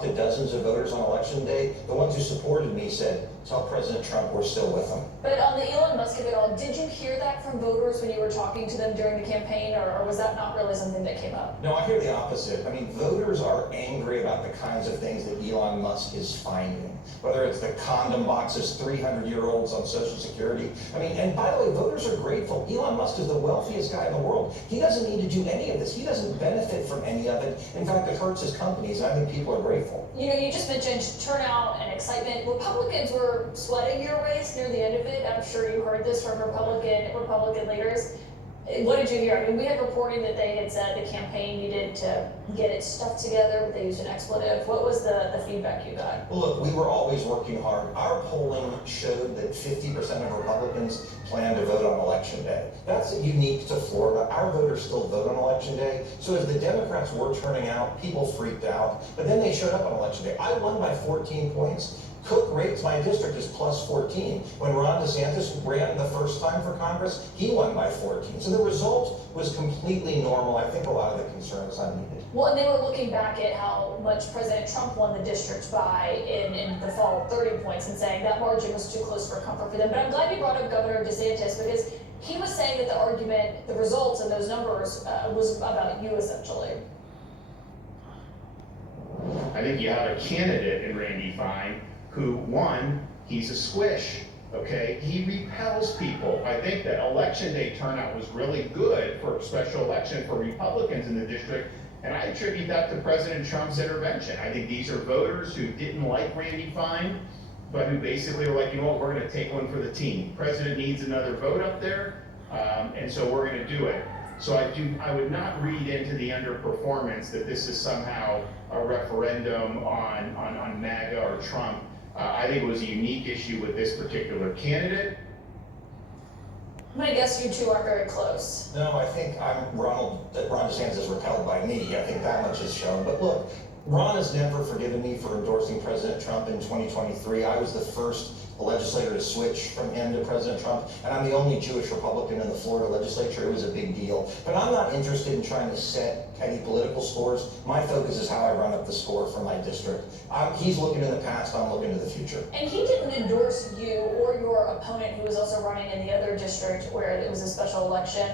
talked to dozens of voters on election day. The ones who supported me said, tell President Trump we're still with him. But on the Elon Musk of it all, did you hear that from voters when you were talking to them during the campaign, or was that not really something that came up? No, I hear the opposite. I mean, voters are angry about the kinds of things that Elon Musk is finding, whether it's the condom boxes, 300-year-olds on Social Security. I mean, and by the way, voters are grateful. Elon Musk is the wealthiest guy in the world. He doesn't need to do any of this. He doesn't benefit from any of it. In fact, it hurts his companies, and I think people are grateful. You know, you just mentioned turnout and excitement. Republicans were sweating your race near the end of it. I'm sure you heard this from Republican leaders. What did you hear? I mean, we had reporting that they had said the campaign needed to get its stuff together, but they used an expletive. What was the feedback you got? Well, look, we were always working hard. Our polling showed that 50% of Republicans plan to vote on election day. That's unique to Florida. Our voters still vote on election day. So as the Democrats were turning out, people freaked out. But then they showed up on election day. I won by 14 points. Cook rates my district as plus 14. When Ron DeSantis ran the first time for Congress, he won by 14. So the result was completely normal. I think a lot of the concern was unneeded. Well, and they were looking back at how much President Trump won the district by in the fall, 30 points, and saying that margin was too close for comfort for them. But I'm glad you brought up Governor DeSantis, because he was saying that the argument, the results and those numbers was about you, essentially. I think you have a candidate in Randy Fine who, one, he's a squish, okay? He repels people. I think that election day turnout was really good for a special election for Republicans in the district, and I attribute that to President Trump's intervention. I think these are voters who didn't like Randy Fine, but who basically were like, you know what, we're gonna take one for the team. President needs another vote up there, and so we're gonna do it. So I would not read into the underperformance that this is somehow a referendum on MAGA or Trump. I think it was a unique issue with this particular candidate. I'm gonna guess you two aren't very close. No, I think Ron DeSantis is repelled by me. I think that much is shown. But look, Ron has never forgiven me for endorsing President Trump in 2023. I was the first legislator to switch from him to President Trump, and I'm the only Jewish Republican in the Florida legislature. It was a big deal. But I'm not interested in trying to set petty political scores. My focus is how I run up the score for my district. He's looking in the past, I'm looking to the future. And he didn't endorse you or your opponent, who was also running in the other district where it was a special election.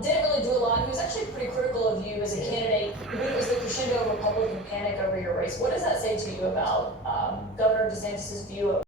Didn't really do a lot. He was actually pretty critical of you as a candidate. It was the crescendo Republican panic over your race. What does that say to you about Governor DeSantis' view of